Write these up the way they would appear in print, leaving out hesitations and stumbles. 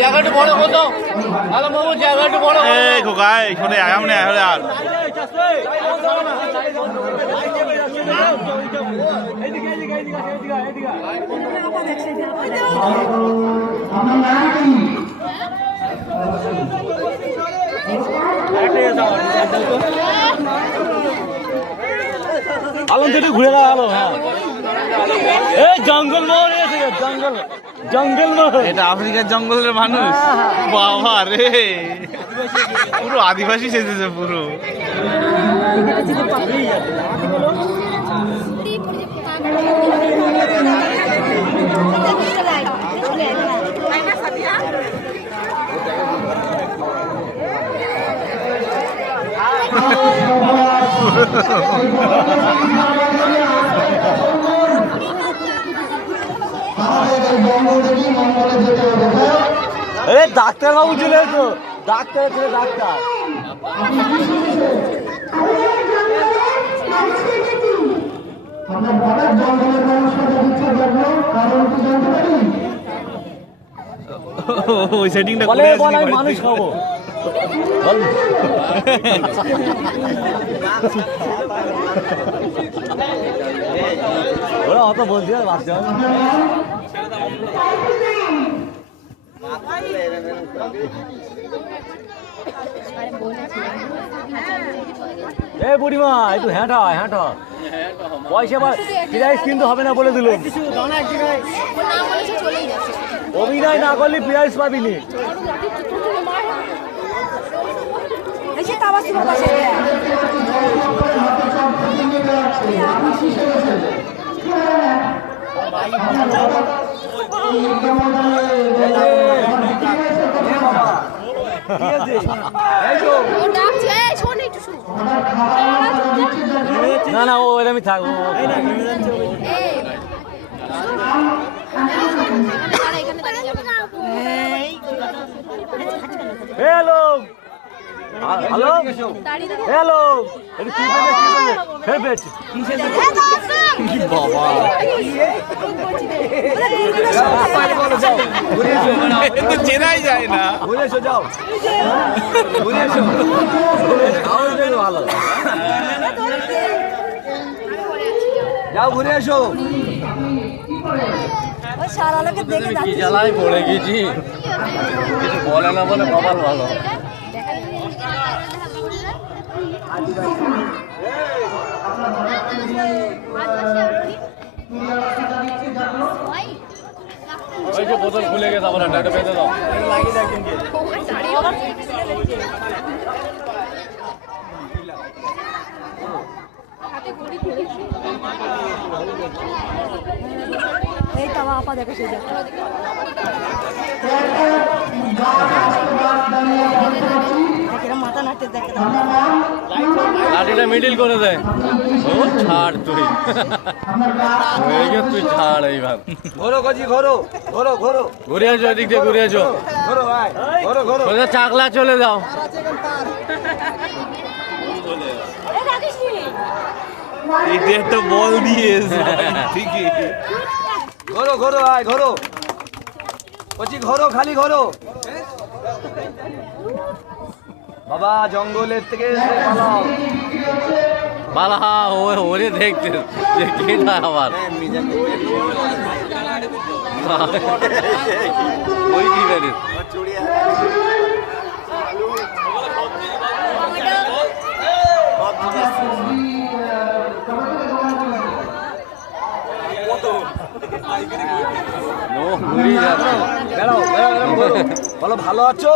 জায়গাটা বড় কত হ্যালো মামু জায়গাটা বড় এই খোকাই এখানে আগাম নেই হলে আর আলম থেকে ঘুরে গেল এই জঙ্গল মহল জঙ্গল জঙ্গল মহল এটা আফ্রিকার জঙ্গলের মানুষ বাবা রে পুরো আদিবাসী সেজেছে পুরো ডাক্তার বাবু চলে এসো ডাক্তার ছেলে ডাক্তার ওই সেটিংটা বলে বল আমি মানুষ খাবো ওরা অত বলছি আর বাচ্চা বুড়িমা একটু হ্যাঁটা হ্যাঁটা পয়সা প্রাইস কিন্তু হবে না বলে দিল অভিনয় না করলে প্রাইস পাবিনি না না ও এরকমই থাকবো হ্যালো হ্যালো হ্যালো চেনাই যায় না ঘুরে এসো যাও ঘুরে এসো ভালো যাও ঘুরে এসো কি জ্বালায় পড়ে গেছি কিছু বলে না বলে কপাল ভালো ওই যে বোতল খুলে গেছে আবার একটা বেঁধে দাও লাগিয়ে দেখ কিন্তু এই তাওয়া আপা দেখো সেই দেখো মাথা নাড়তে দেখে লাঠিটা মিডিল করে দেয় ও ছাড় তুই তুই ছাড় এইবার ঘোরো গজি ঘোরো ঘোরো ঘোরো ঘুরে আসো এদিক দিয়ে ঘুরে আসো ঘোরো ভাই ঘোরো ঘোরো চাকলা চলে যাও এটা একটা বল দিয়েছে ঠিকই ঘোরো ঘোরো ভাই ঘোরো বলছি ঘোরো খালি ঘোরো বাবা জঙ্গলের থেকে পালাও পালা ওরে দেখতে কেটা আবার ওই দিবেন বলো ভালো আছো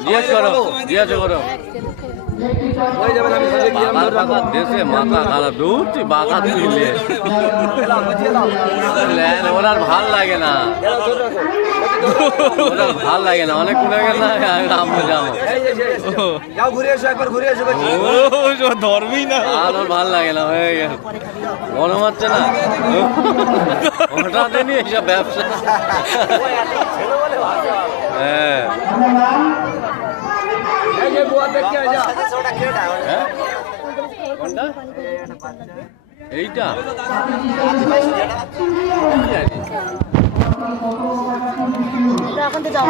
জিজ্ঞেস করো জিজ্ঞাসা করো হয়ে যাবে আমি দেশে মাথা খারাপ দূর তুই বাঁকা তুইলে ওর আর ভাল লাগে না ওটা ভাল লাগে না, অনেক কুড়ে গেল না, আমি যাবো। ও ধরবি না। আর ওর ভাল লাগে না, হয়ে গেল। গরম হচ্ছে না, ওটাতে নিয়ে এসব ব্যবসা। হ্যাঁ, কোনটা? এইটা এখন তো যাও